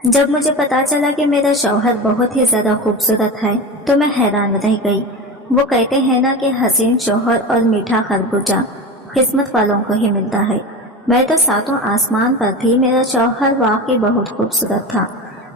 जब मुझे पता चला कि मेरा शौहर बहुत ही ज्यादा खूबसूरत है तो मैं हैरान रह गई। वो कहते हैं ना कि हसीन शौहर और मीठा खरबूजा किस्मत वालों को ही मिलता है। मैं तो सातों आसमान पर थी। मेरा शौहर वाकई बहुत खूबसूरत था,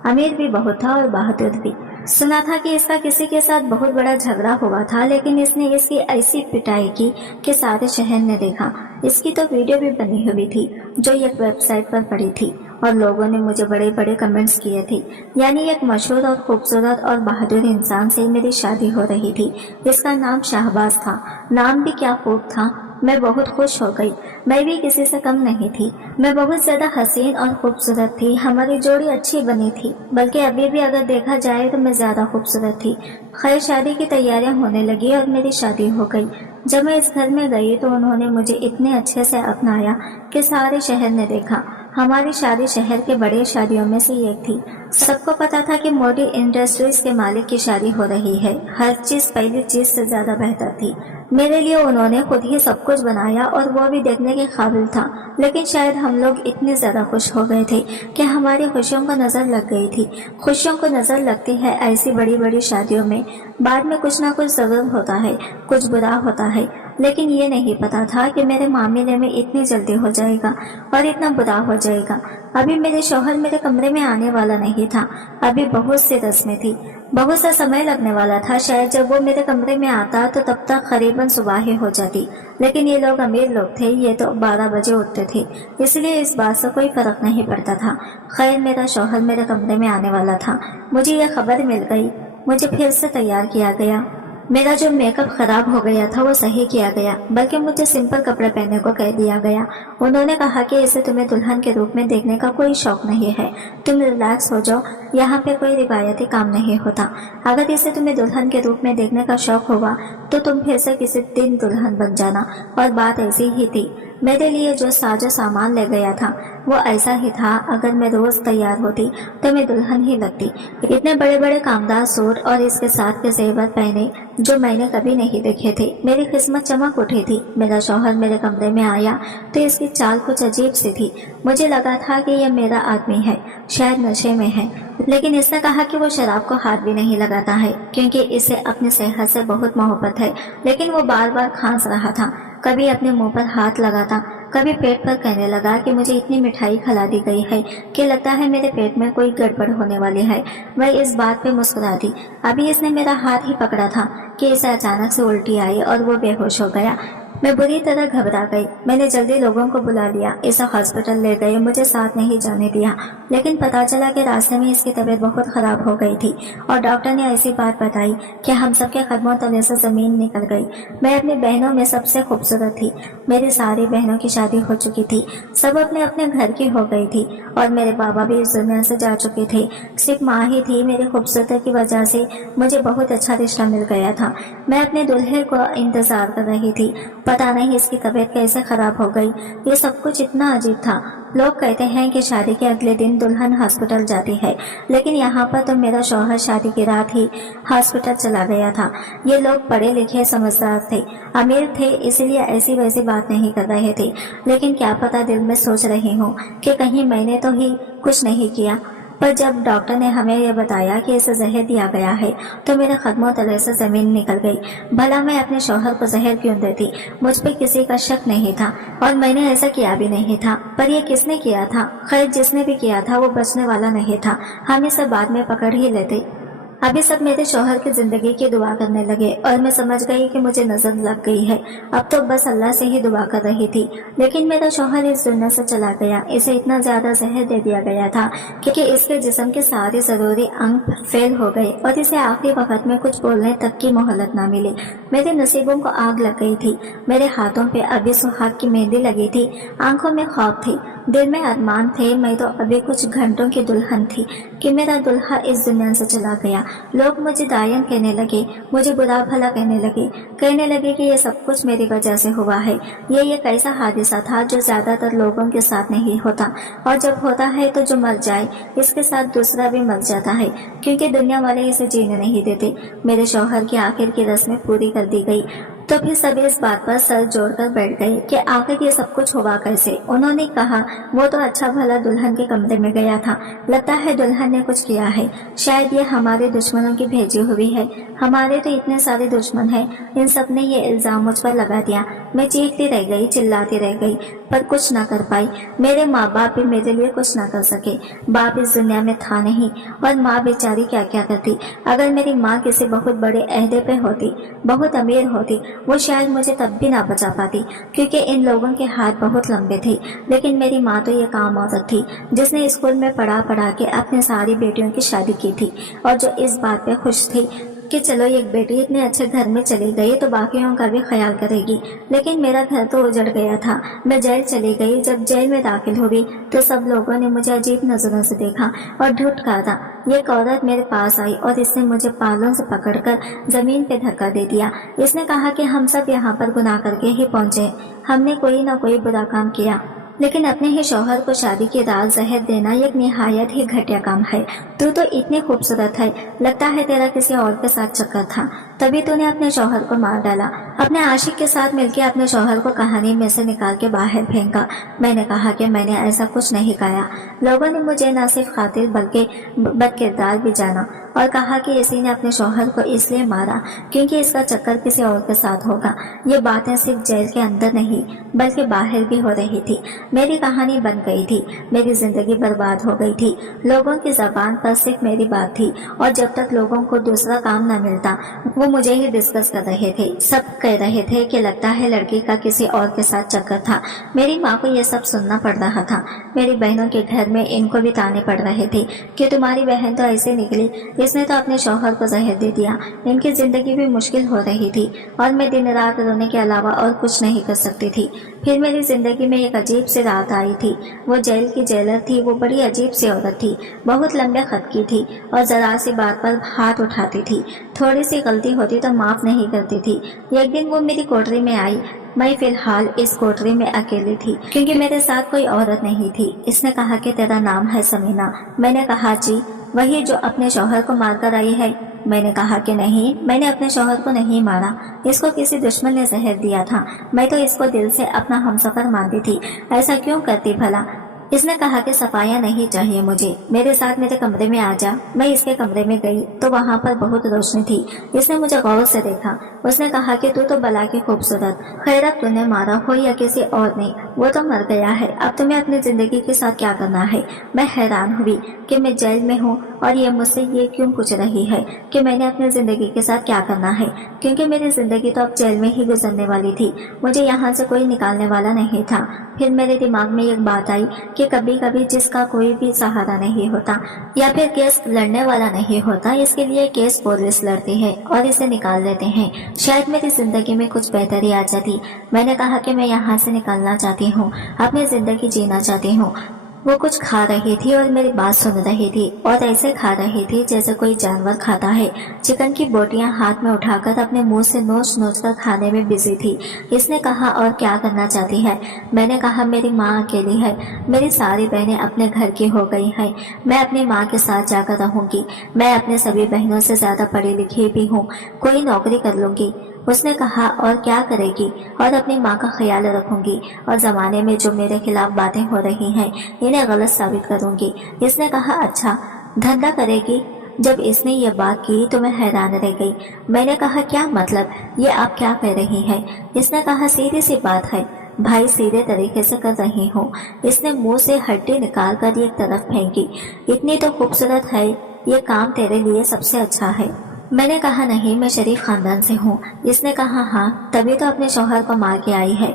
अमीर भी बहुत था और बहादुर भी। सुना था कि इसका किसी के साथ बहुत बड़ा झगड़ा हुआ था, लेकिन इसने इसकी ऐसी पिटाई की कि सारे शहर ने देखा। इसकी तो वीडियो भी बनी हुई थी जो एक वेबसाइट पर पड़ी थी और लोगों ने मुझे बड़े बड़े कमेंट्स किए थे। यानी एक मशहूर और खूबसूरत और बहादुर इंसान से मेरी शादी हो रही थी। इसका नाम शाहबाज था। नाम भी क्या खूब था। मैं बहुत खुश हो गई। मैं भी किसी से कम नहीं थी। मैं बहुत ज्यादा हसीन और खूबसूरत थी। हमारी जोड़ी अच्छी बनी थी, बल्कि अभी भी अगर देखा जाए तो मैं ज्यादा खूबसूरत थी। खैर, शादी की तैयारियां होने लगी और मेरी शादी हो गई। जब मैं इस घर में गई तो उन्होंने मुझे इतने अच्छे से अपनाया कि सारे शहर ने देखा। हमारी शादी शहर के बड़े शादियों में से एक थी। सबको पता था कि मोदी इंडस्ट्रीज के मालिक की शादी हो रही है। हर चीज पहली चीज से ज्यादा बेहतर थी। मेरे लिए उन्होंने खुद ही सब कुछ बनाया और वो भी देखने के काबिल था। लेकिन शायद हम लोग इतने ज्यादा खुश हो गए थे कि हमारी खुशियों को नजर लग गई थी। खुशियों को नजर लगती है ऐसी बड़ी बड़ी शादियों में। बाद में कुछ ना कुछ जरूर होता है, कुछ बुरा होता है, लेकिन ये नहीं पता था कि मेरे मामले में इतनी जल्दी हो जाएगा और इतना बुरा हो जाएगा। अभी मेरे शौहर मेरे कमरे में आने वाला नहीं था। अभी बहुत सी रस्में थी, बहुत सा समय लगने वाला था। शायद जब वो मेरे कमरे में आता तो तब तक करीबन सुबह ही हो जाती। लेकिन ये लोग अमीर लोग थे, ये तो 12 बजे उठते थे, इसलिए इस बात से कोई फर्क नहीं पड़ता था। खैर, मेरा शौहर मेरे कमरे में आने वाला था। मुझे यह खबर मिल गई। मुझे फिर से तैयार किया गया। मेरा जो मेकअप खराब हो गया था वो सही किया गया, बल्कि मुझे सिंपल कपड़े पहनने को कह दिया गया। उन्होंने कहा कि इसे तुम्हें दुल्हन के रूप में देखने का कोई शौक नहीं है, तुम रिलैक्स हो जाओ, यहाँ पे कोई रिवायती काम नहीं होता। अगर इसे तुम्हें दुल्हन के रूप में देखने का शौक होगा तो तुम फिर से किसी दिन दुल्हन बन जाना। और बात ऐसी ही थी। मेरे लिए जो साजो सामान ले गया था वो ऐसा ही था। अगर मैं रोज तैयार होती तो मैं दुल्हन ही लगती। इतने बड़े बड़े कामदार सूट और इसके साथ के जेवर पहने जो मैंने कभी नहीं देखे थे। मेरी किस्मत चमक उठी थी। मेरा शौहर मेरे कमरे में आया तो इसकी चाल कुछ अजीब सी थी। मुझे लगा था कि यह मेरा आदमी है, शायद नशे में है। लेकिन इसने कहा कि वो शराब को हाथ भी नहीं लगाता है क्योंकि इसे अपनी सेहत से बहुत मोहब्बत है। लेकिन वो बार बार खांस रहा था। कभी अपने मुंह पर हाथ लगाता, कभी पेट पर। कहने लगा कि मुझे इतनी मिठाई खिला दी गई है कि लगता है मेरे पेट में कोई गड़बड़ होने वाली है। मैं इस बात पे मुस्कुरा दी। अभी इसने मेरा हाथ ही पकड़ा था कि इसे अचानक से उल्टी आई और वो बेहोश हो गया। मैं बुरी तरह घबरा गई। मैंने जल्दी लोगों को बुला लिया, इसे हॉस्पिटल ले गए। मुझे साथ नहीं जाने दिया, लेकिन पता चला कि रास्ते में इसकी तबीयत बहुत खराब हो गई थी और डॉक्टर ने ऐसी बात बताई कि हम सबके कदमों तले से जमीन निकल गई। मैं अपनी बहनों में सबसे खूबसूरत थी। मेरी सारी बहनों की शादी हो चुकी थी, सब अपने अपने घर की हो गई थी और मेरे बाबा भी इस दुनिया से जा चुके थे। सिर्फ माँ ही थी। मेरी खूबसूरती की वजह से मुझे बहुत अच्छा रिश्ता मिल गया था। मैं अपने दूल्हे को इंतजार कर रही थी। पता नहीं इसकी तबीयत कैसे खराब हो गई। ये सब कुछ इतना अजीब था। लोग कहते हैं कि शादी के अगले दिन दुल्हन हॉस्पिटल जाती है, लेकिन यहाँ पर तो मेरा शौहर शादी की रात ही हॉस्पिटल चला गया था। ये लोग पढ़े लिखे समझदार थे, अमीर थे, इसलिए ऐसी वैसी बात नहीं कर रहे थे। लेकिन क्या पता, दिल में सोच रही हूँ कि कहीं मैंने तो ही कुछ नहीं किया। पर जब डॉक्टर ने हमें यह बताया कि इसे जहर दिया गया है तो मेरे कदमों तले से जमीन निकल गई। भला मैं अपने शौहर को जहर क्यों देती? मुझ पर किसी का शक नहीं था और मैंने ऐसा किया भी नहीं था। पर यह किसने किया था? खैर, जिसने भी किया था वो बचने वाला नहीं था। हम इसे बाद में पकड़ ही लेते। अभी सब मेरे शौहर की जिंदगी की दुआ करने लगे और मैं समझ गई कि मुझे नजर लग गई है। अब तो बस अल्लाह से ही दुआ कर रही थी। लेकिन मेरा शौहर इस दुनिया से चला गया। इसे इतना ज्यादा जहर दे दिया गया था कि इसके जिस्म के सारे जरूरी अंग फेल हो गए और इसे आखिरी वक्त में कुछ बोलने तक की मोहलत ना मिली। मेरे नसीबों को आग लग गई थी। मेरे हाथों पे अभी सुहाग की मेहंदी लगी थी, आंखों में ख्वाब थी, दिल में अरमान थे। मैं तो अभी कुछ घंटों की दुल्हन थी कि मेरा दुल्हा इस दुनिया से चला गया। लोग मुझे दायन कहने लगे, मुझे बुरा भला कहने लगे कि ये सब कुछ मेरी वजह से हुआ है। ये एक ऐसा हादसा था जो ज्यादातर लोगों के साथ नहीं होता, और जब होता है तो जो मर जाए इसके साथ दूसरा भी मर जाता है, क्योंकि दुनिया वाले इसे जीने नहीं देते। मेरे शौहर की आखिर की रस्में पूरी कर दी गई तो फिर सभी इस बात पर सर जोड़कर बैठ गए कि आखिर ये सब कुछ हुआ कैसे। उन्होंने कहा, वो तो अच्छा भला दुल्हन के कमरे में गया था, लगता है दुल्हन ने कुछ किया है, शायद ये हमारे दुश्मनों की भेजी हुई है। हमारे तो इतने सारे दुश्मन हैं, इन सब ने ये इल्जाम मुझ पर लगा दिया। मैं चीखती रह गई, चिल्लाती रह गई, पर कुछ ना कर पाई। मेरे माँ बाप भी मेरे लिए कुछ ना कर सके। बाप इस दुनिया में था नहीं, और माँ बेचारी क्या क्या करती। अगर मेरी माँ किसी बहुत बड़े अहदे पे होती, बहुत अमीर होती, वो शायद मुझे तब भी ना बचा पाती, क्योंकि इन लोगों के हाथ बहुत लंबे थे। लेकिन मेरी माँ तो ये काम औरत थी जिसने स्कूल में पढ़ा पढ़ा के अपने सारी बेटियों की शादी की थी, और जो इस बात पे खुश थी कि चलो एक बेटी इतने अच्छे घर में चली गई तो बाकियों का भी ख्याल करेगी। लेकिन मेरा घर तो उजड़ गया था। मैं जेल चली गई। जब जेल में दाखिल हुई तो सब लोगों ने मुझे अजीब नजरों से देखा और ढुटकारा। एक औरत मेरे पास आई और इसने मुझे बालों से पकड़कर जमीन पे धक्का दे दिया। इसने कहा कि हम सब यहाँ पर गुनाह करके ही पहुंचे, हमने कोई ना कोई बुरा काम किया, लेकिन अपने ही शौहर को शादी की रात जहर देना एक निहायत ही घटिया काम है। तू तो इतनी खूबसूरत है, लगता है तेरा किसी और के साथ चक्कर था, तभी तूने अपने शौहर को मार डाला। अपने आशिक के साथ मिलकर अपने शौहर को कहानी में से निकाल के बाहर फेंका। मैंने कहा कि मैंने ऐसा कुछ नहीं कहा। लोगों ने मुझे न सिर्फ खातिर बल्कि बदकिरदार भी जाना और कहा कि इसी ने अपने शौहर को इसलिए मारा क्योंकि इसका चक्कर किसी और के साथ होगा। ये बातें सिर्फ जेल के अंदर नहीं बल्कि बाहर भी हो रही थी। मेरी कहानी बन गई थी, मेरी जिंदगी बर्बाद हो गई थी। लोगों की जबान पर सिर्फ मेरी बात थी, और जब तक लोगों को दूसरा काम न मिलता वो मुझे ही डिस्कस कर रहे थे। सब कह रहे थे कि लगता है लड़की का किसी और के साथ चक्कर था। मेरी माँ को यह सब सुनना पड़ रहा था। मेरी बहनों के घर में इनको भी ताने पड़ रहे थे कि तुम्हारी बहन तो ऐसे निकली, इसने तो अपने शौहर को जहर दे दिया। इनकी जिंदगी भी मुश्किल हो रही थी और मैं दिन रात रोने के अलावा और कुछ नहीं कर सकती थी। फिर मेरी जिंदगी में एक अजीब सी रात आई थी। वो जेल की जेलर थी। वो बड़ी अजीब सी औरत थी, बहुत लंबे खत की थी और जरा सी बात पर हाथ उठाती थी। थोड़ी सी गलती होती तो माफ नहीं करती थी। एक दिन वो मेरी कोठरी में आई। मैं फिलहाल इस कोठरी में अकेली थी क्योंकि मेरे साथ कोई औरत नहीं थी। इसने कहा कि तेरा नाम है समीना। मैंने कहा जी, वही जो अपने शौहर को मारकर आई है। मैंने कहा कि नहीं, मैंने अपने शौहर को नहीं मारा, इसको किसी दुश्मन ने जहर दिया था। मैं तो इसको दिल से अपना हमसफर मानती थी। ऐसा क्यों करती भला? इसने कहा कि सफाइयाँ नहीं चाहिए मुझे, मेरे साथ मेरे कमरे में आ जा। मैं इसके कमरे में गई तो वहाँ पर बहुत रोशनी थी। इसने मुझे गौर से देखा। उसने कहा कि तू तो बला की खूबसूरत, खैर अब तूने मारा हो या किसी और ने, वो तो मर गया है, अब तुम्हें अपनी जिंदगी के साथ क्या करना है। मैं हैरान हुई कि मैं जेल में हूँ और ये मुझसे ये क्यों पूछ रही है कि मैंने अपनी जिंदगी के साथ क्या करना है, क्योंकि मेरी जिंदगी तो अब जेल में ही गुजरने वाली थी। मुझे यहाँ से कोई निकालने वाला नहीं था। फिर मेरे दिमाग में एक बात आई कि कभी कभी जिसका कोई भी सहारा नहीं होता या फिर केस लड़ने वाला नहीं होता, इसके लिए केस पुलिस लड़ती है और इसे निकाल देते हैं। शायद मेरी जिंदगी में कुछ बेहतरी आ जाती। मैंने कहा कि मैं यहाँ से निकलना चाहती हूँ, अपनी जिंदगी जीना चाहती हूँ। वो कुछ खा रही थी और मेरी बात सुन रही थी, और ऐसे खा रही थी जैसे कोई जानवर खाता है। चिकन की बोटियां हाथ में उठाकर अपने मुंह से नोच नोच कर खाने में बिजी थी। इसने कहा, और क्या करना चाहती है? मैंने कहा, मेरी माँ अकेली है, मेरी सारी बहनें अपने घर की हो गई हैं। मैं अपनी माँ के साथ जाकर रहूंगी। मैं अपने सभी बहनों से ज्यादा पढ़ी लिखी भी हूँ, कोई नौकरी कर लूंगी। उसने कहा, और क्या करेगी? और अपनी माँ का ख्याल रखूंगी और जमाने में जो मेरे खिलाफ बातें हो रही हैं इन्हें गलत साबित करूंगी। इसने कहा, अच्छा धंधा करेगी? जब इसने ये बात की तो मैं हैरान रह गई। मैंने कहा, क्या मतलब, ये आप क्या कह रही हैं? इसने कहा, सीधी सी बात है भाई, सीधे तरीके से कर रही हूँ। इसने मुंह से हड्डी निकाल कर एक तरफ फेंकी। इतनी तो खूबसूरत है, ये काम तेरे लिए सबसे अच्छा है। मैंने कहा, नहीं, मैं शरीफ खानदान से हूँ। इसने कहा, हाँ, तभी तो अपने शौहर को मार के आई है।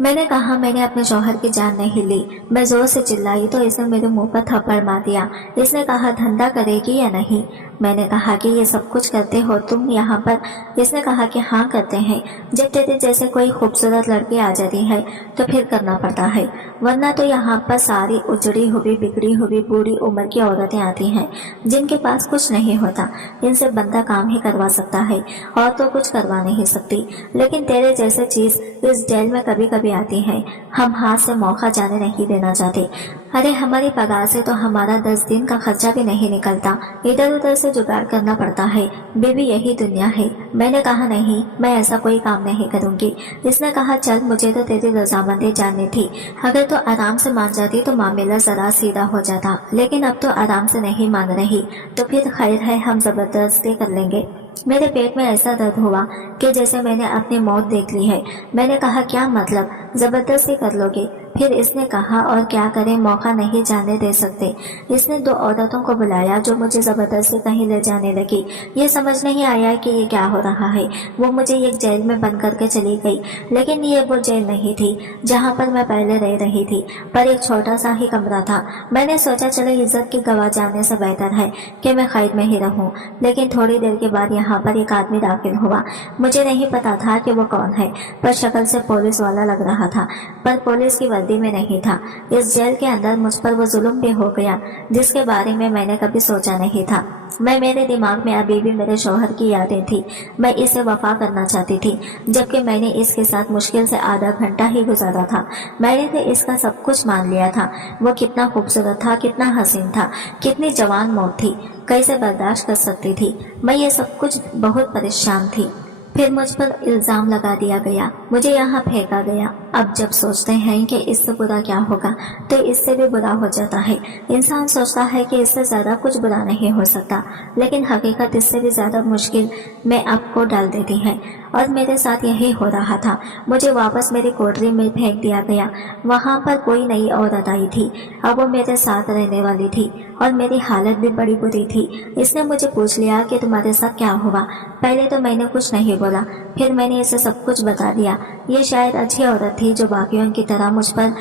मैंने कहा, मैंने अपने शौहर की जान नहीं ली। मैं जोर से चिल्लाई तो इसने मेरे मुंह पर थप्पड़ मार दिया। इसने कहा, धंधा करेगी या नहीं? मैंने कहा कि ये सब कुछ करते हो तुम यहाँ पर? इसने कहा कि हाँ करते हैं। जब तेरे जैसे कोई खूबसूरत लड़की आ जाती है तो फिर करना पड़ता है, वरना तो यहाँ पर सारी उजड़ी हुई बिगड़ी हुई बूढ़ी उम्र की औरतें आती हैं जिनके पास कुछ नहीं होता। इनसे बंदा काम ही करवा सकता है और तो कुछ करवा नहीं सकती। लेकिन तेरे जैसे चीज इस जेल में कभी कभी भी आती हैं। हम हाथ से मौका जाने नहीं देना चाहते। अरे हमारी पगार से तो हमारा 10 दिन का खर्चा भी नहीं निकलता, इधर उधर से जुगाड़ करना पड़ता है। बेबी यही दुनिया है। मैंने कहा नहीं, मैं ऐसा कोई काम नहीं करूंगी। इसने कहा चल, मुझे तो तेरी रजामंदी जाननी थी। अगर तो आराम से मान जाती तो मामला जरा सीधा हो जाता, लेकिन अब तो आराम से नहीं मान रही, तो फिर खैर है, हम जबरदस्ती कर लेंगे। मेरे पेट में ऐसा दर्द हुआ कि जैसे मैंने अपनी मौत देख ली है। मैंने कहा क्या मतलब, जबरदस्ती कर लोगे? फिर इसने कहा और क्या करें, मौका नहीं जाने दे सकते। इसने 2 औरतों को बुलाया जो मुझे जबरदस्ती कहीं ले जाने लगी। ये समझ नहीं आया कि ये क्या हो रहा है। वो मुझे एक जेल में बंद करके चली गई, लेकिन ये वो जेल नहीं थी जहाँ पर मैं पहले रह रही थी, पर एक छोटा सा ही कमरा था। मैंने सोचा चलो इज्जत की गवा जाने से बेहतर है कि मैं कैद में ही रहूं। लेकिन थोड़ी देर के बाद यहाँ पर एक आदमी दाखिल हुआ। मुझे नहीं पता था कि वो कौन है, पर शक्ल से पुलिस वाला लग रहा था, पर पुलिस की वर्दी में नहीं था। इस जेल के अंदर मुझ पर वो जुल्म भी हो गया जिसके बारे में मैंने कभी सोचा नहीं था। मेरे दिमाग में अभी भी मेरे शौहर की यादें थी। मैं इसे वफा करना चाहती थी, जबकि मैंने इसके साथ मुश्किल से आधा घंटा ही गुजारा था। मैंने तो इसका सब कुछ मान लिया था। वो कितना खूबसूरत था, कितना हसीन था, कितनी जवान मौत थी, कैसे बर्दाश्त कर सकती थी। मैं ये सब कुछ बहुत परेशान थी। फिर मुझ पर इल्जाम लगा दिया गया, मुझे यहाँ फेंका गया। अब जब सोचते हैं कि इससे बुरा क्या होगा, तो इससे भी बुरा हो जाता है। इंसान सोचता है कि इससे ज्यादा कुछ बुरा नहीं हो सकता, लेकिन हकीकत इससे भी ज्यादा मुश्किल में आपको डाल देती है। और मेरे साथ यही हो रहा था। मुझे वापस मेरी कोठरी में फेंक दिया गया। वहाँ पर कोई नई औरत आई थी। अब वो मेरे साथ रहने वाली थी और मेरी हालत भी बड़ी बुरी थी। इसने मुझे पूछ लिया कि तुम्हारे साथ क्या हुआ। पहले तो मैंने कुछ नहीं बोला, फिर मैंने इसे सब कुछ बता दिया। ये शायद अच्छी औरत थी जो बाकियों की तरह मुझ पर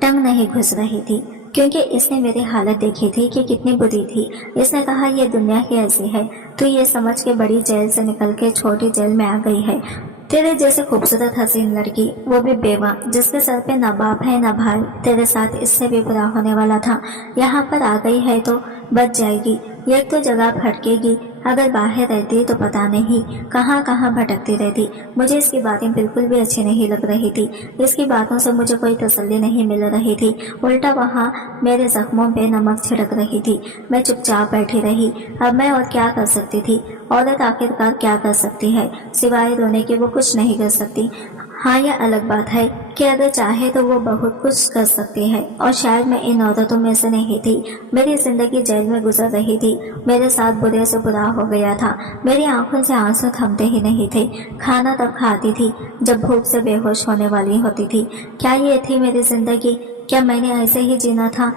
टंग नहीं घुस रही थी, क्योंकि इसने मेरी हालत देखी थी कि कितनी बुरी थी। इसने कहा ये दुनिया ही ऐसी है, तू ये समझ के बड़ी जेल से निकल के छोटी जेल में आ गई है। तेरे जैसे खूबसूरत हसीन लड़की, वो भी बेवा, जिसके सर पे न बाप है न भाई, तेरे साथ इससे भी बुरा होने वाला था। यहाँ पर आ गई है तो बच जाएगी, एक तो जगह भटकेगी, अगर बाहर रहती तो पता नहीं कहाँ कहाँ भटकती रहती। मुझे इसकी बातें बिल्कुल भी अच्छी नहीं लग रही थी। इसकी बातों से मुझे कोई तसल्ली नहीं मिल रही थी, उल्टा वहाँ मेरे जख्मों पे नमक छिड़क रही थी। मैं चुपचाप बैठी रही। अब मैं और क्या कर सकती थी? औरत आखिरकार क्या कर सकती है, सिवाय रोने के वो कुछ नहीं कर सकती। हाँ, यह अलग बात है कि अगर चाहे तो वो बहुत कुछ कर सकती है, और शायद मैं इन औरतों में से नहीं थी। मेरी जिंदगी जेल में गुजर रही थी। मेरे साथ बुरे से बुरा हो गया था। मेरी आंखों से आंसू थमते ही नहीं थे। खाना तब खाती थी जब भूख से बेहोश होने वाली होती थी। क्या ये थी मेरी जिंदगी? क्या मैंने ऐसे ही जीना था,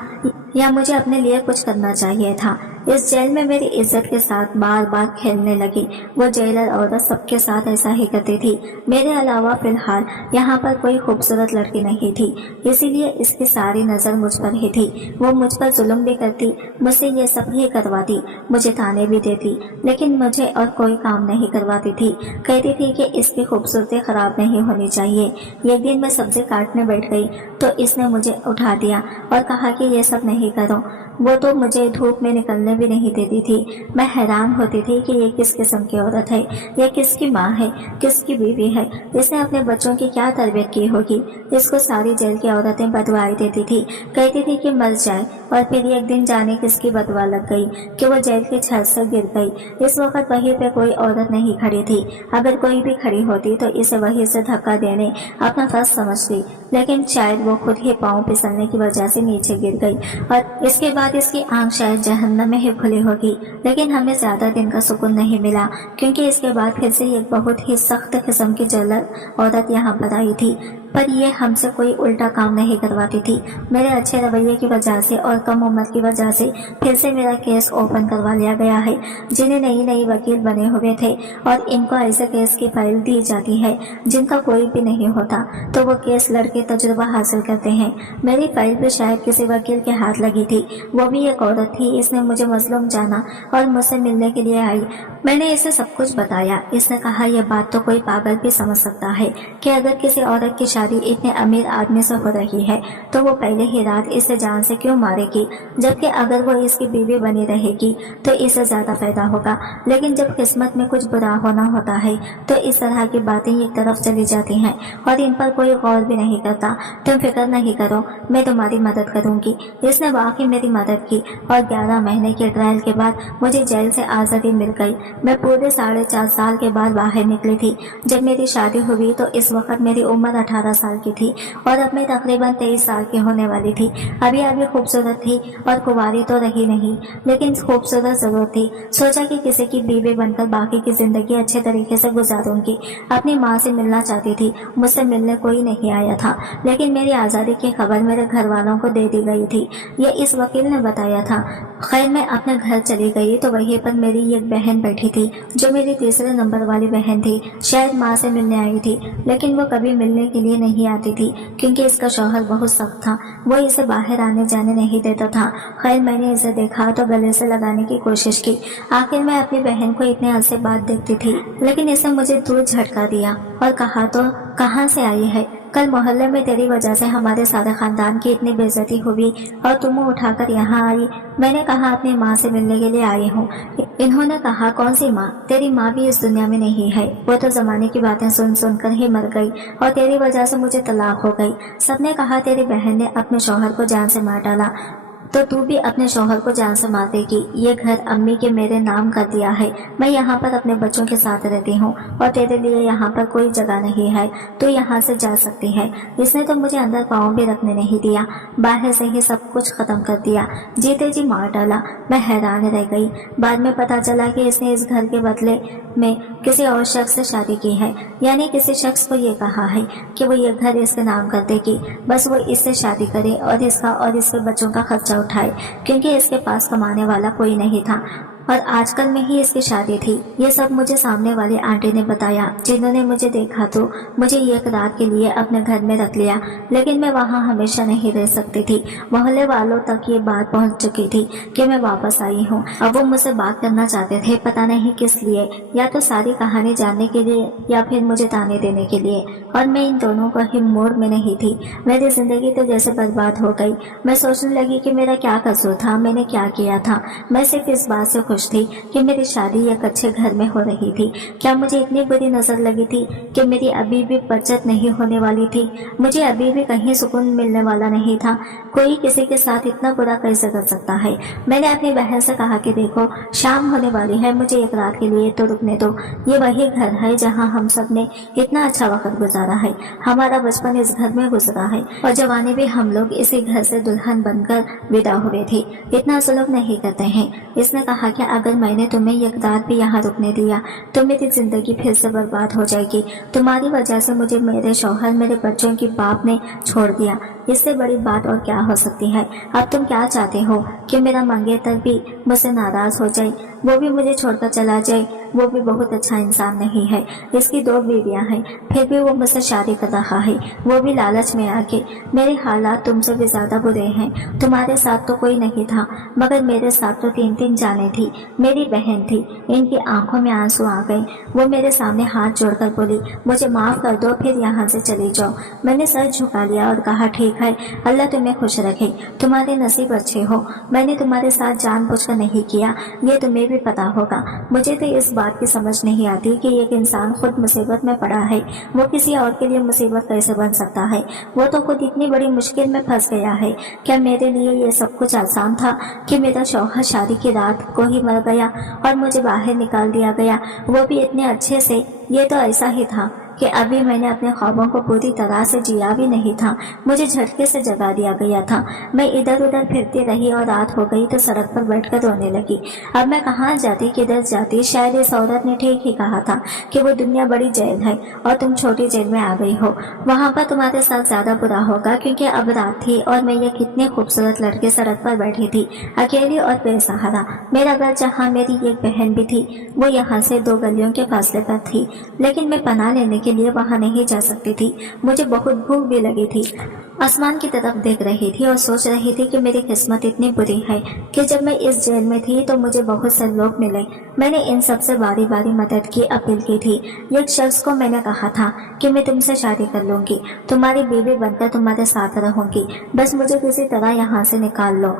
या मुझे अपने लिए कुछ करना चाहिए था? इस जेल में मेरी इज्जत के साथ बार बार खेलने लगी। वो जेलर औरत सबके साथ ऐसा ही करती थी। मेरे अलावा फिलहाल यहाँ पर कोई खूबसूरत लड़की नहीं थी, इसीलिए इसकी सारी नज़र मुझ पर ही थी। वो मुझ पर जुल्म भी करती, मुझसे ये सब ही करवाती, मुझे ताने भी देती, लेकिन मुझे और कोई काम नहीं करवाती थी। कहती थी कि इसकी खूबसूरती खराब नहीं होनी चाहिए। एक दिन मैं सब्जी काटने बैठ गई तो इसने मुझे उठा दिया और कहा कि ये सब नहीं करो। वो तो मुझे धूप में निकलने भी नहीं देती थी। मैं हैरान होती थी कि ये किस किस्म की औरत है, ये किसकी माँ है, किसकी बीवी है, इसने अपने बच्चों की क्या तरबियत की होगी। इसको सारी जेल की औरतें बदवाई देती थी, कहती थी कि मर जाए, और फिर एक दिन जाने किसकी बदवा लग गई कि वो जेल की छत से गिर गई। इस वक्त वहीं पे कोई औरत नहीं खड़ी थी। अगर कोई भी खड़ी होती तो इसे वहीं से धक्का देने अपना फर्ज समझती, लेकिन शायद वो खुद ही पाँव फिसलने की वजह से नीचे गिर गई, और इसके बाद इसकी आंख शायद जहन्नम में ही खुली होगी। लेकिन हमें ज्यादा दिन का सुकून नहीं मिला, क्योंकि इसके बाद फिर से एक बहुत ही सख्त किस्म की जेलर औरत यहाँ पर आई थी, पर यह हमसे कोई उल्टा काम नहीं करवाती थी। मेरे अच्छे रवैये की वजह से और कम उम्र की वजह से फिर से मेरा केस ओपन करवा लिया गया है। जिन्हें नई नई वकील बने हुए थे और इनको ऐसे केस की फाइल दी जाती है जिनका कोई भी नहीं होता, तो वो केस लड़के तजुर्बा हासिल करते हैं। मेरी फाइल भी शायद किसी वकील के हाथ लगी थी। वो भी एक औरत थी। इसने मुझे मजलूम जाना और मुझसे मिलने के लिए आई। میں نے इसे सब कुछ बताया। इसने कहा यह बात तो कोई पागल भी समझ सकता है कि अगर किसी औरत की शादी इतने अमीर आदमी से हो रही है तो वो पहले ही रात इसे जान से क्यों मारेगी, जबकि अगर वो इसकी बीवी बनी रहेगी तो इसे ज्यादा फायदा होगा। लेकिन जब किस्मत में कुछ बुरा होना होता है तो इस तरह की बातें एक तरफ चली जाती हैं और इन पर कोई गौर भी नहीं करता। तुम फिक्र नहीं करो, मैं तुम्हारी मदद करूंगी। इसने वाकई मेरी मदद की और 11 महीने के ट्रायल के बाद मुझे जेल से आज़ादी मिल गई। मैं पूरे 4.5 साल के बाद बाहर निकली थी। जब मेरी शादी हुई तो इस वक्त मेरी उम्र 18 साल की थी और अब मैं तकरीबन 23 साल की होने वाली थी। अभी खूबसूरत थी और कुंवारी तो रही नहीं, लेकिन खूबसूरत जरूर थी। सोचा कि किसी की बीवी बनकर बाकी की जिंदगी अच्छे तरीके से गुजारूंगी। अपनी माँ से मिलना चाहती थी, मुझसे मिलने कोई नहीं आया था, लेकिन मेरी आज़ादी की खबर मेरे घर वालों को दे दी गई थी, ये इस वकील ने बताया था। खैर मैं अपने घर चली गई तो वहीं पर मेरी एक बहन बैठी थी जो मेरी तीसरे नंबर वाली बहन थी। शायद माँ से मिलने आई थी, लेकिन वो कभी मिलने के लिए नहीं आती थी क्योंकि इसका शौहर बहुत सख्त था, वो इसे बाहर आने जाने नहीं देता था। खैर मैंने इसे देखा तो गले से लगाने की कोशिश की। आखिर मैं अपनी बहन को इतने अरसे बाद देखती थी, लेकिन इसने मुझे दूर झटका दिया और कहा तो कहाँ से आई है? कल मोहल्ले में तेरी वजह से हमारे सारे खानदान की इतनी बेइज्जती हुई और तुम उठाकर यहाँ आई। मैंने कहा अपनी माँ से मिलने के लिए आई हूँ। इन्होंने कहा कौन सी माँ? तेरी माँ भी इस दुनिया में नहीं है, वो तो जमाने की बातें सुन सुनकर ही मर गई और तेरी वजह से मुझे तलाक हो गई। सबने कहा तेरी बहन ने अपने शौहर को जान से मार डाला, तो तू भी अपने शौहर को जान से मार देगी। ये घर अम्मी के मेरे नाम कर दिया है। मैं यहाँ पर अपने बच्चों के साथ रहती हूँ और तेरे लिए यहाँ पर कोई जगह नहीं है, तू यहाँ से जा सकती है। इसने तो मुझे अंदर पाँव भी रखने नहीं दिया, बाहर से ही सब कुछ खत्म कर दिया, जीते जी मार डाला। मैं हैरान रह गई। बाद में पता चला कि इसने इस घर के बदले में किसी और शख्स से शादी की है, यानी किसी शख्स को ये कहा है कि वो ये घर इसके नाम कर देगी, बस वो इससे शादी करे और इसका और इसके बच्चों का खर्चा उठाए, क्योंकि इसके पास कमाने वाला कोई नहीं था और आजकल में ही इसकी शादी थी। ये सब मुझे सामने वाली आंटी ने बताया, जिन्होंने मुझे देखा तो मुझे एक रात के लिए अपने घर में रख लिया, लेकिन मैं वहाँ हमेशा नहीं रह सकती थी। मोहल्ले वालों तक ये बात पहुँच चुकी थी कि मैं वापस आई हूँ। अब वो मुझसे बात करना चाहते थे, पता नहीं किस लिए, या तो सारी कहानी जानने के लिए या फिर मुझे ताने देने के लिए, और मैं इन दोनों का ही मूड में नहीं थी। मेरी जिंदगी तो जैसे बर्बाद हो गई। मैं सोचने लगी कि मेरा क्या कसूर था, मैंने क्या किया था। मैं सिर्फ इस बात से खुश थी कि मेरी शादी एक अच्छे घर में हो रही थी। क्या मुझे इतनी बुरी नजर लगी थी कि मेरी अभी भी बचत नहीं होने वाली थी? मुझे अभी भी कहीं सुकून मिलने वाला नहीं था। कोई किसी के साथ इतना बुरा कैसे कर सकता है? मैंने अपनी बहन से कहा कि देखो शाम होने वाली है, मुझे एक रात के लिए तो रुकने दो। ये वही घर है जहाँ हम सब ने इतना अच्छा वक्त गुजारा है। हमारा बचपन इस घर में गुजरा है और जवानी भी हम लोग इसी घर से दुल्हन बनकर विदा हुए थे। इतना जुल्म नहीं करते हैं। इसने कहा कि अगर मैंने तुम्हें एक रात भी यहाँ रुकने दिया तो मेरी जिंदगी फिर से बर्बाद हो जाएगी। तुम्हारी वजह से मुझे मेरे शौहर, मेरे बच्चों की बाप ने छोड़ दिया। इससे बड़ी बात और क्या हो सकती है? अब तुम क्या चाहते हो कि मेरा मंगेतर भी मुझसे नाराज हो जाए, वो भी मुझे छोड़कर चला जाए? वो भी बहुत अच्छा इंसान नहीं है, इसकी 2 बीवियां हैं, फिर भी वो मुझसे शादी कर रहा है, वो भी लालच में आके। मेरे हालात तुमसे भी ज्यादा बुरे हैं। तुम्हारे साथ तो कोई नहीं था, मगर मेरे साथ तो 3 जाने थी। मेरी बहन थी। इनकी आंखों में आंसू आ गए। वो मेरे सामने हाथ जोड़कर बोली, मुझे माफ कर दो, फिर यहाँ से चली जाओ। मैंने सर झुका लिया और कहा ठीक है, अल्लाह तुम्हें खुश रखे, तुम्हारे नसीब अच्छे हो। मैंने तुम्हारे साथ जानबूझकर नहीं किया, ये तुम्हें भी पता होगा। मुझे तो इस बात की समझ नहीं आती कि एक इंसान खुद मुसीबत में पड़ा है, वो किसी और के लिए मुसीबत कैसे बन सकता है? वो तो खुद इतनी बड़ी मुश्किल में फंस गया है। क्या मेरे लिए ये सब कुछ आसान था कि मेरा शौहर शादी की रात को ही मर गया और मुझे बाहर निकाल दिया गया, वो भी इतने अच्छे से? ये तो ऐसा ही था कि अभी मैंने अपने ख्वाबों को पूरी तरह से जिया भी नहीं था, मुझे झटके से जगा दिया गया था। मैं इधर उधर फिरती रही और रात हो गई तो सड़क पर बैठकर रोने लगी। अब मैं कहाँ जाती, किधर जाती? शायद इस औरत ने ठीक ही कहा था कि वो दुनिया बड़ी जेल है और तुम छोटी जेल में आ गई हो। वहाँ पर तुम्हारे साथ ज्यादा बुरा होगा, क्योंकि अब रात थी और मैं ये कितने खूबसूरत लड़के सड़क पर बैठी थी, अकेली और बेसहारा। मेरा घर जहाँ मेरी एक बहन भी थी वो यहाँ से 2 गलियों के फासले पर थी, लेकिन मैं पनाह लेने के लिए वहाँ नहीं जा सकती थी। मुझे बहुत भूख भी लगी थी। आसमान की तरफ देख रही थी और सोच रही थी कि मेरी किस्मत इतनी बुरी है कि जब मैं इस जेल में थी तो मुझे बहुत से लोग मिले। मैंने इन सबसे बारी बारी मदद की अपील की थी। एक शख्स को मैंने कहा था कि मैं तुमसे शादी कर लूंगी, तुम्हारी बीवी बनकर तुम्हारे साथ रहूंगी, बस मुझे किसी तरह यहाँ से निकाल लो।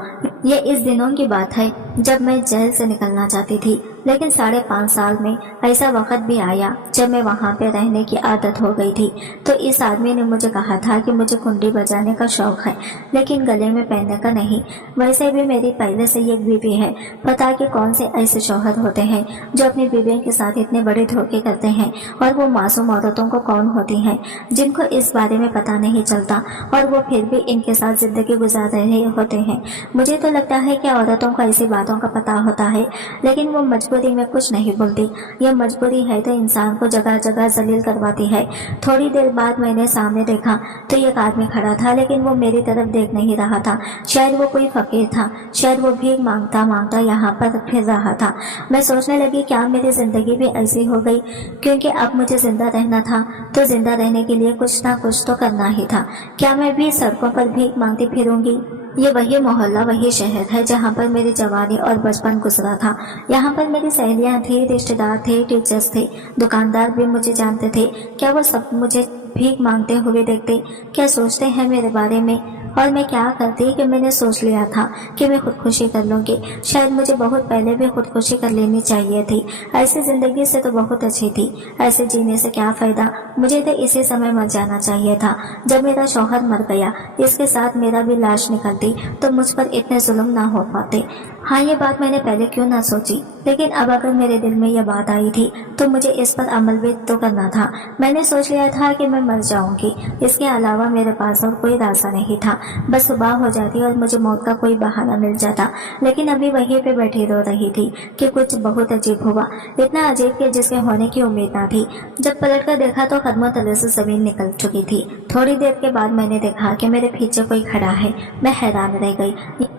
ये इस दिनों की बात है जब मैं जेल से निकलना चाहती थी, लेकिन 5.5 साल में ऐसा वक्त भी आया जब मैं वहाँ पे रहने की आदत हो गई थी। तो इस आदमी ने मुझे कहा था कि मुझे कुंडी बजाने का शौक है, लेकिन गले में पहनने का नहीं। वैसे भी मेरी पहले से एक बीवी है। पता कि कौन से ऐसे शौहर होते हैं जो अपनी बीवियों के साथ इतने बड़े धोखे करते हैं, और वो मासूम औरतों को कौन होती हैं जिनको इस बारे में पता नहीं चलता और वो फिर भी इनके साथ जिंदगी गुजार रहे होते हैं। मुझे तो लगता है कि औरतों को ऐसी बातों का पता होता है, लेकिन वो मजबूरी में कुछ नहीं बोलती। यह मजबूरी है तो इंसान को जगह जगह जलील करवाती है। थोड़ी देर बाद मैंने सामने देखा तो एक आदमी खड़ा था, लेकिन वो मेरी तरफ देख नहीं रहा था। शायद वो कोई फकीर था, शायद वो भीख मांगता मांगता यहाँ पर फिर रहा था। मैं सोचने लगी क्या मेरी जिंदगी भी ऐसी हो गई, क्योंकि अब मुझे जिंदा रहना था तो जिंदा रहने के लिए कुछ ना कुछ तो करना ही था। क्या मैं भी सड़कों पर भीख मांगती फिरूंगी? ये वही मोहल्ला, वही शहर है जहाँ पर मेरी जवानी और बचपन गुजरा था। यहाँ पर मेरी सहेलियाँ थी, रिश्तेदार थे, टीचर्स थे, दुकानदार भी मुझे जानते थे। क्या वो सब मुझे भीख मांगते हुए देखते? क्या सोचते हैं मेरे बारे में? और मैं क्या करती कि मैंने सोच लिया था कि मैं खुदकुशी कर लूंगी। शायद मुझे बहुत पहले भी खुदकुशी कर लेनी चाहिए थी। ऐसी जिंदगी से तो बहुत अच्छी थी, ऐसे जीने से क्या फायदा। मुझे तो इसी समय मर जाना चाहिए था जब मेरा शौहर मर गया। इसके साथ मेरा भी लाश निकलती तो मुझ पर इतने जुल्म ना हो पाते। हाँ, ये बात मैंने पहले क्यों ना सोची, लेकिन अब अगर मेरे दिल में यह बात आई थी तो मुझे इस पर अमल भी तो करना था। मैंने सोच लिया था कि मैं मर जाऊंगी, इसके अलावा मेरे पास और कोई रास्ता नहीं था। बस सुबह हो जाती और मुझे मौत का कोई बहाना मिल जाता। लेकिन अभी वहीं पे बैठी रो रही थी कि कुछ बहुत अजीब हुआ, इतना अजीब कि जिसके होने की उम्मीद ना थी। जब पलट कर देखा तो कदमों तले से जमीन निकल चुकी थी। थोड़ी देर के बाद मैंने देखा कि मेरे पीछे कोई खड़ा है। मैं हैरान रह गई।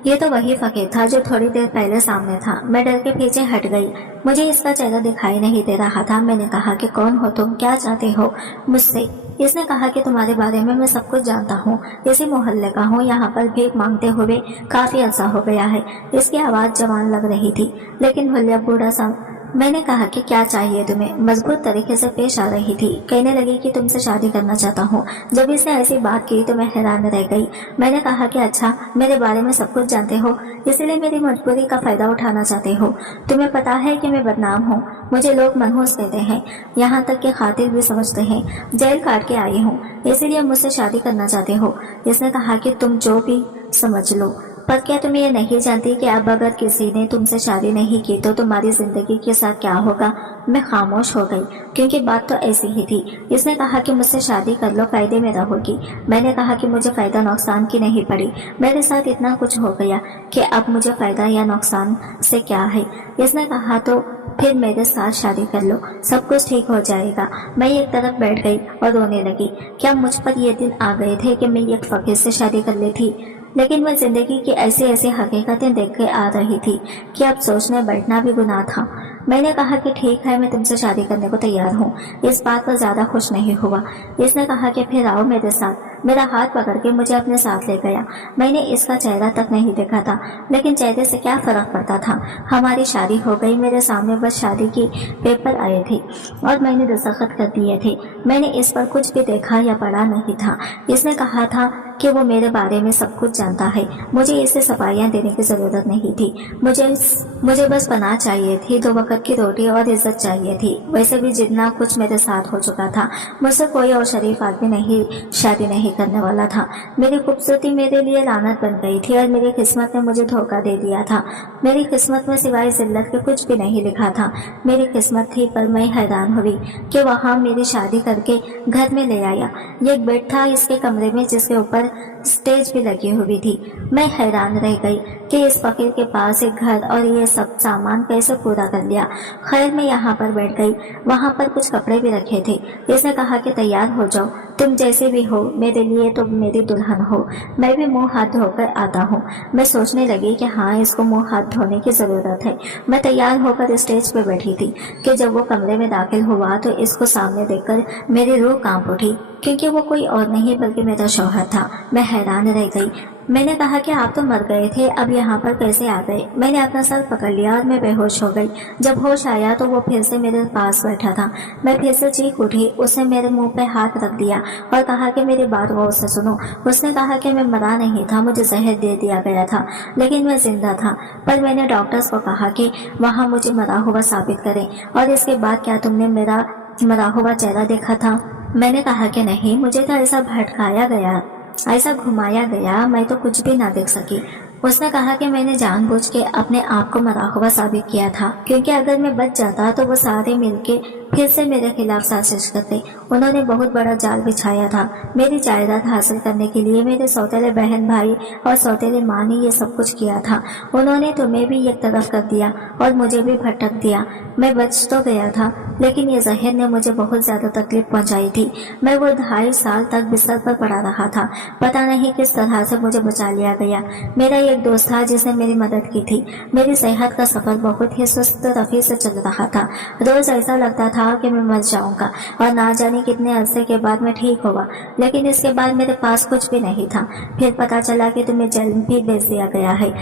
ये तो वही फकीर था जो थोड़ी देर पहले सामने था। मैं डर के पीछे हट गई। मुझे इसका चेहरा दिखाई नहीं दे रहा था। मैंने कहा कि कौन हो तुम, क्या चाहते हो मुझसे? इसने कहा कि तुम्हारे बारे में मैं सब कुछ जानता हूँ, इसी मोहल्ले का हूँ, यहाँ पर भीख मांगते हुए काफी अरसा हो गया है। इसकी आवाज जवान लग रही थी लेकिन भुल्लिया बूढ़ा सा। मैंने कहा कि क्या चाहिए तुम्हें? मजबूत तरीके से पेश आ रही थी। कहने लगी कि तुमसे शादी करना चाहता हूँ। जब इसने ऐसी बात की तो मैं हैरान रह गई। मैंने कहा कि अच्छा, मेरे बारे में सब कुछ जानते हो, इसलिए मेरी मजबूरी का फायदा उठाना चाहते हो। तुम्हें पता है कि मैं बदनाम हूँ, मुझे लोग मनहूस कहते हैं, यहाँ तक कि खातिर भी समझते हैं। जेल काट के आई हूँ, इसीलिए मुझसे शादी करना चाहते हो। इसने कहा कि तुम जो भी समझ लो, पर क्या तुम ये नहीं जानती कि अब अगर किसी ने तुमसे शादी नहीं की तो तुम्हारी जिंदगी के साथ क्या होगा? मैं खामोश हो गई क्योंकि बात तो ऐसी ही थी। इसने कहा कि मुझसे शादी कर लो, फायदे में रहोगी। मैंने कहा कि मुझे फायदा नुकसान की नहीं पड़ी, मेरे साथ इतना कुछ हो गया कि अब मुझे फायदा या नुकसान से क्या है। इसने कहा तो फिर मेरे साथ शादी कर लो, सब कुछ ठीक हो जाएगा। मैं एक तरफ बैठ गई और रोने लगी। क्या मुझ पर ये दिन आ गए थे कि मैं एक फकीर से शादी कर ली थी? लेकिन मैं जिंदगी की ऐसी ऐसी हकीकतें देख के आ रही थी कि अब सोचने बैठना भी गुनाह था। मैंने कहा कि ठीक है, मैं तुमसे शादी करने को तैयार हूँ। इस बात पर ज्यादा खुश नहीं हुआ। इसने कहा कि फिर आओ मेरे साथ। मेरा हाथ पकड़ के मुझे अपने साथ ले गया। मैंने इसका चेहरा तक नहीं देखा था, लेकिन चेहरे से क्या फर्क पड़ता था। हमारी शादी हो गई। मेरे सामने बस शादी की पेपर आए थे और मैंने दस्तखत कर दिए थे। मैंने इस पर कुछ भी देखा या पढ़ा नहीं था। इसने कहा था कि वो मेरे बारे में सब कुछ जानता है। मुझे इसे सफाइयाँ देने की जरूरत नहीं थी। मुझे बस पनाह चाहिए थी, 2 वक्त की रोटी और इज्जत चाहिए थी। वैसे भी जितना कुछ मेरे साथ हो चुका था, मुझसे कोई और शरीफ आदमी नहीं शादी नहीं करने वाला था। मेरी खूबसूरती मेरे लिए लानत बन गई थी और मेरी किस्मत ने मुझे धोखा दे दिया था। मेरी किस्मत में सिवाय जिल्लत के कुछ भी नहीं लिखा था। मेरी किस्मत थी, पर मैं हैरान हुई कि वहाँ मेरी शादी करके घर में ले आया। एक बेड था इसके कमरे में जिसके ऊपर स्टेज भी लगी हुई थी। मैं हैरान रह गई कि इस फकीर के पास एक घर और ये सब सामान कैसे पूरा कर लिया। खैर मैं यहाँ पर बैठ गई। वहाँ पर कुछ कपड़े भी रखे थे। इसने कहा कि तैयार हो जाओ, तुम जैसे भी हो मेरे लिए तो मेरी दुल्हन हो। मैं भी मुंह हाथ धोकर आता हूँ। मैं सोचने लगी कि हाँ, इसको मुंह हाथ धोने की जरूरत है। मैं तैयार होकर स्टेज पे बैठी थी कि जब वो कमरे में दाखिल हुआ तो इसको सामने देखकर मेरी रूह कांप उठी, क्योंकि वो कोई और नहीं बल्कि मेरा शौहर था। मैं हैरान रह गई। मैंने कहा कि आप तो मर गए थे, अब यहाँ पर कैसे आ गए। मैंने अपना सर पकड़ लिया और मैं बेहोश हो गई। जब होश आया तो वो फिर से मेरे पास बैठा था। मैं फिर से चीख उठी। उसने मेरे मुंह पे हाथ रख दिया और कहा कि मेरी बात गौर से सुनो। उसने कहा कि मैं मरा नहीं था, मुझे जहर दे दिया गया था, लेकिन मैं जिंदा था। पर मैंने डॉक्टर्स को कहा कि वहाँ मुझे मरा हुआ साबित करें। और इसके बाद क्या तुमने मेरा मरा हुआ चेहरा देखा था? मैंने कहा कि नहीं, मुझे तो ऐसा भटकाया गया, ऐसा घुमाया गया, मैं तो कुछ भी ना देख सकी। उसने कहा कि मैंने जानबूझ के अपने आप को मरा हुआ साबित किया था, क्योंकि अगर मैं बच जाता तो वो सारे मिलके फिर से मेरे खिलाफ साजिश करते। उन्होंने बहुत बड़ा जाल बिछाया था। मेरी जायदाद हासिल करने के लिए मेरे सौतेले बहन भाई और सौतेले माँ ने ये सब कुछ किया था। उन्होंने तुम्हें भी एक तरफ कर दिया और मुझे भी भटक दिया। मैं बच तो गया था, लेकिन ये जहर ने मुझे बहुत ज्यादा तकलीफ पहुंचाई थी। मैं वो 2.5 साल तक बिस्तर पर पड़ा रहा था। पता नहीं किस तरह से मुझे बचा लिया गया। मेरा एक दोस्त था जिसने मेरी मदद की थी। मेरी सेहत का सफर बहुत ही सुस्त रफी से चल रहा था। रोज ऐसा लगता था कि मैं मर जाऊंगा और ना जाने कितने अरसे के बाद मैं ठीक हुआ, लेकिन इसके बाद मेरे पास कुछ भी नहीं था। फिर पता चला कि तुम्हें जेल भी भेज दिया गया है।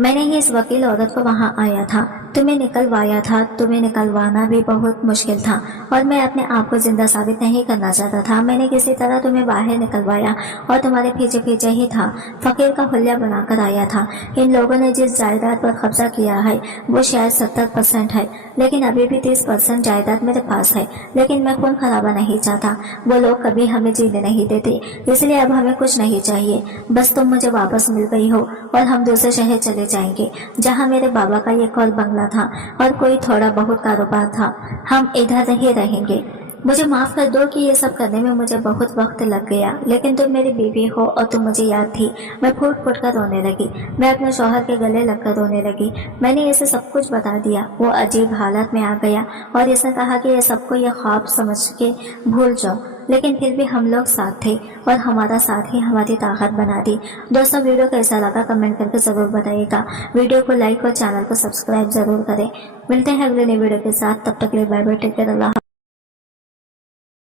मैंने ही इस वकील औरत को वहाँ आया था, तुम्हें निकलवाया था। तुम्हें निकलवाना भी बहुत मुश्किल था और मैं अपने आप को जिंदा साबित नहीं करना चाहता था। मैंने किसी तरह तुम्हें बाहर निकलवाया और तुम्हारे पीछे पीछे ही था। फकीर का हुलिया बनाकर आया था। इन लोगों ने जिस जायदाद पर कब्जा किया है वो शायद 70% है, लेकिन अभी भी 30% जायदाद मेरे पास है। लेकिन मैं खून खराबा नहीं चाहता। वो लोग कभी हमें जीने नहीं देते, इसलिए अब हमें कुछ नहीं चाहिए। बस तुम मुझे वापस मिल गई हो और हम दूसरे शहर चले जाएंगे जहाँ मेरे बाबा का एक और बंगला था और कोई थोड़ा बहुत कारोबार था। हम इधर ही रहेंगे। मुझे माफ कर दो कि ये सब करने में मुझे बहुत वक्त लग गया, लेकिन तुम मेरी बीवी हो और तुम मुझे याद थी। मैं फूट फूट कर रोने लगी। मैं अपने शौहर के गले लगकर रोने लगी। मैंने इसे सब कुछ बता दिया। वो अजीब हालत में आ गया और इसने कहा कि ये सबको ये ख्वाब समझ के भूल जाओ, लेकिन फिर भी हम लोग साथ थे और हमारा साथ ही हमारी ताकत बना दी। दोस्तों, वीडियो कैसा लगा कमेंट करके जरूर बताइएगा। वीडियो को लाइक और चैनल को सब्सक्राइब जरूर करें। मिलते हैं अगले नई वीडियो के साथ। तब तक के लिए बाय बाय, टेक केयर, अल्लाह।